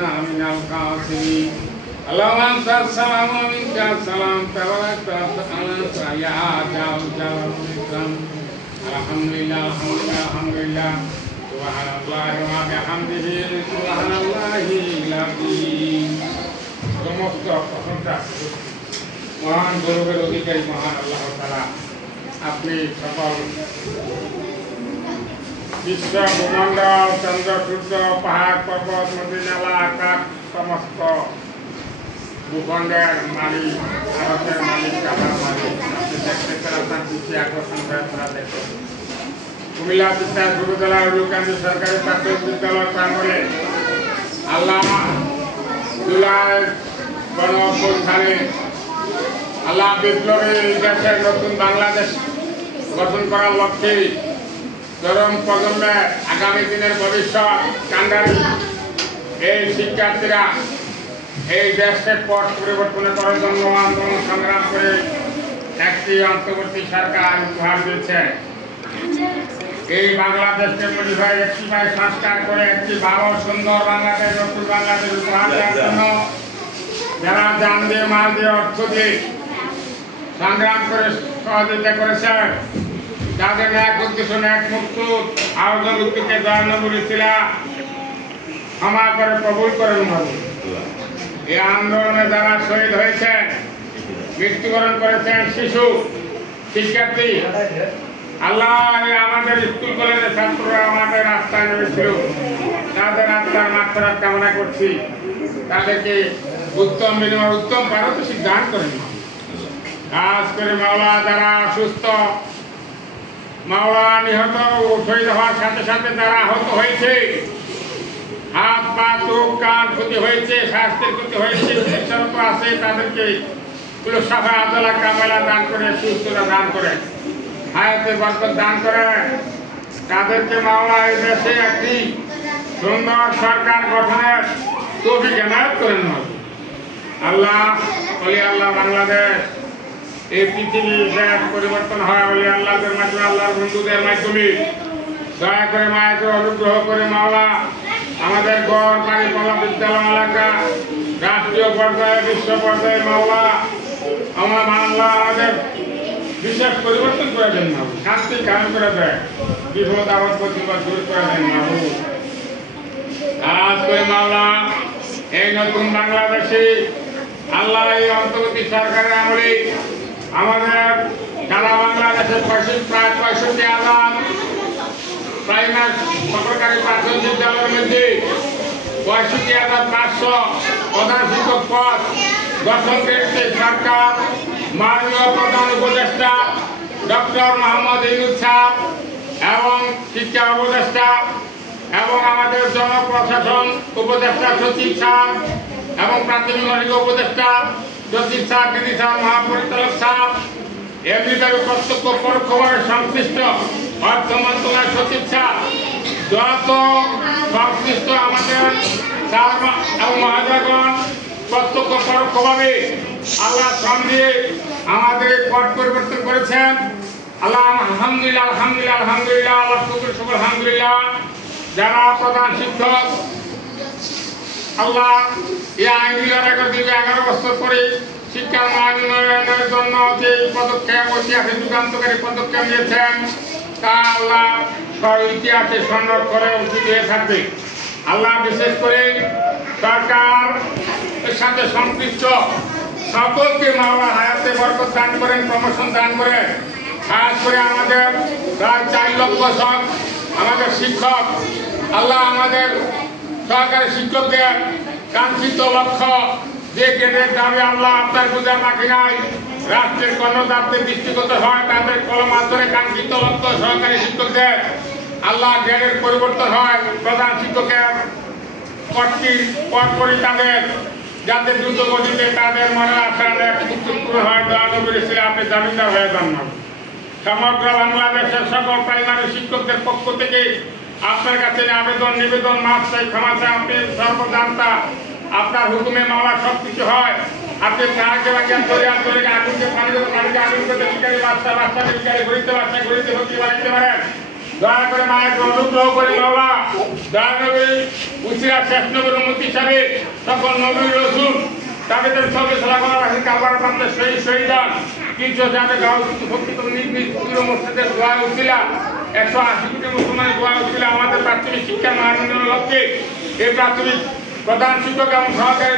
كنا من الخاسرين اللهم أنت السلام ومنك السلام تبارك وتعالى يا ذا الجلال والإكرام الحمد لله الحمد لله سبحان الله وبحمده سبحان الله العظيم সমস্ত প্রশংসা মহান গৌরবের অধিকারী মহান আল্লাহ তাআলা আপনি সকল বিশ্ব ভূমণ্ডল চন্দ্র সূর্য পাহাড় পর্বত নদী নালা আকাশ সমস্ত ভূখণ্ডের মালিক ভারতের মালিক কাটার মালিক আপনি দেখতে পেরেছেন কৃষি আকর্ষণ করে তারা দেখতে কুমিল্লা বিশ্বাস বিশ্ববিদ্যালয় উরুকান্দি সরকারি প্রাথমিক বিদ্যালয় প্রাঙ্গণে আল্লামা জুলাই গণঅভ্যুত্থানে আল্লাহ বিপ্লবী দেশের নতুন বাংলাদেশ গঠন করার লক্ষ্যে তরুণ প্রজন্মের আগামী দিনের ভবিষ্যৎ কান্ডারি এই শিক্ষার্থীরা এই দেশের পথ পরিবর্তন করার জন্য আন্দোলন সংগ্রাম করে একটি অন্তর্বর্তী সরকার উপহার দিয়েছে। এই বাংলাদেশকে পরিবার একটি সংস্কার করে একটি ভালো সুন্দর বাংলাদেশ নতুন বাংলাদেশ উপহার দেওয়ার জন্য যারা জান দিয়ে মাল দিয়ে অর্থ দিয়ে সংগ্রাম করে সহযোগিতা করেছেন তাদের ন্যাক উদ্দেশ্য ন্যাক মুক্ত আহ্বান উক্তিকে জয়নবুল ছিলাম ক্ষমা করে কবুল করেন ভাবুন। এই আন্দোলনে যারা শহীদ হয়েছেন মৃত্যুবরণ করেছেন শিশু শিক্ষার্থী আল্লাহ আমাদের স্কুল কলেজের ছাত্ররা আমাদের রাস্তায় নেমেছিল তাদের আত্মার মাত্রা কামনা করছি তাদেরকে উত্তম বিনিময় উত্তম পারিতোষিক দান করেন। কাজ করে মাওলা যারা অসুস্থ মাওলা নিহত শহীদ হওয়ার সাথে সাথে যারা আহত হয়েছে হাত পা চোখ কান ক্ষতি হয়েছে স্বাস্থ্যের ক্ষতি হয়েছে চিকিৎসারত আছে তাদেরকে সাফা আদালা কামেলা দান করে সুস্থতা দান করে হায়াতের বরকত দান করে তাদেরকে মাওলা এই দেশে একটি সুন্দর সরকার গঠনের তৌফিক এনায়েত করেন। আল্লাহ ওলি আল্লাহ বাংলাদেশ এই পৃথিবীর দেশ পরিবর্তন হয় ওলি আল্লাহদের মাধ্যমে আল্লাহর বন্ধুদের মাধ্যমে দয়া করে মায়াকে অনুগ্রহ করে মাওলা আমাদের গড় বাড়ি কলা বিদ্যালয় এলাকা রাষ্ট্রীয় পর্যায়ে বিশ্ব পর্যায়ে মাওলা আমার আল্লাহ আমাদের বিশেষ পরিবর্তন করে দেন না শান্তি কায়ম করে দেয় বিপদ আপদ প্রতিবাদ দূর করে দেন না আজ করে মাওলা এই নতুন বাংলাদেশে আল্লাহ এই অন্তর্বর্তী সরকারের আমলে আমাদের সারা বাংলাদেশের প্রায় 65,000 প্রাইমারি সরকারি প্রাথমিক বিদ্যালয়ের মধ্যে 65,500 প্রধান শিক্ষক পদ গঠন করেছে সরকার মাননীয় প্রধান উপদেষ্টা ডক্টর মোহাম্মদ ইউনূস সাহেব এবং শিক্ষা উপদেষ্টা এবং আমাদের জনপ্রশাসন উপদেষ্টা সচিব সাহেব এবং প্রাথমিক মৌলিক উপদেষ্টা সচিব সাহেব দিদি সাহেব মহাপরিচালক সাহেব এমনিভাবে প্রত্যক্ষ পরোক্ষভাবে সংশ্লিষ্ট অর্থ মন্ত্রণালয়ের সচিব সাহেব যত সংশ্লিষ্ট আমাদের এবং মহাজগণ প্রত্যক্ষ পরোক্ষভাবে আল্লাহ সঙ্গে আমাদের পথ পরিবর্তন করেছেন। আল্লাহ আলহামদুলিল্লাহ আলহামদুলিল্লাহ আলহামদুলিল্লাহ আল্লাহ শুকর শুকর আলহামদুলিল্লাহ যারা প্রধান শিক্ষক আল্লাহ এই আইনগুলোর 11 বছর পরে শিক্ষার মান উন্নয়নের জন্য যে পদক্ষেপ ঐতিহাসিক যুগান্তকারী পদক্ষেপ নিয়েছেন তা আল্লাহ ইতিহাসে সংরক্ষণ করে উচিত হয়ে থাকবে। আল্লাহ বিশেষ করে সরকার এর সাথে সংশ্লিষ্ট সকলকে মাওলা হায়াতে বরকত দান করেন প্রমোশন দান করেন। খাস করে আমাদের প্রায় 4 লক্ষ আমাদের শিক্ষক আল্লাহ আমাদের সরকারি শিক্ষকদের কাঙ্ক্ষিত লক্ষ্য যে গ্রেডের দাবি আল্লাহ আপনার বোঝা বাকি নাই রাষ্ট্রের কর্মদারদের দৃষ্টিগত হয় তাদের কলম আন্তরে কাঙ্ক্ষিত লক্ষ্য সরকারি শিক্ষকদের আল্লাহ গ্রেডের পরিবর্তন হয় প্রধান শিক্ষকের পরপরই তাদের যাতে দ্রুত গতিতে তাদের মনের আশা পূরণ হয় দয়ানবীর ছিল আপনি জামিনদার হয়ে যান না। সমগ্র বাংলাদেশের সকল প্রাইমারি শিক্ষকদের পক্ষ থেকে আপনার কাছে আবেদন নিবেদন মাপ চাই ক্ষমা চাই আপনি সর্বজান্তা আপনার হুকুমে মাওলা সব কিছু হয় আপনি সাহায্য বাজ্ঞান ধরে আগুনকে পানিকে আগুন করতে শিকারী বাচ্চা শিকারী ঘুরিতে ভক্তি বানাইতে পারেন। দয়া করে মায়ের অনুগ্রহ করে মাওলা দয়া নবী উচিরা শেষ নবীর উম্মতি হিসাবে যাবে সকল নবী রাসূল তাদের সঙ্গে সালাম রাখেন কাবার পান্তে শহীদান কিছু যাবে গাঁও ভক্তি নিজ নিজ পুরো মসজিদের দোয়া উছিলা 180 কোটি মুসলমানের দোয়া উছিলা আমাদের প্রাথমিক শিক্ষার মানদণ্ডের লক্ষ্যে এই প্রাথমিক প্রধান শিক্ষক এবং সহকারী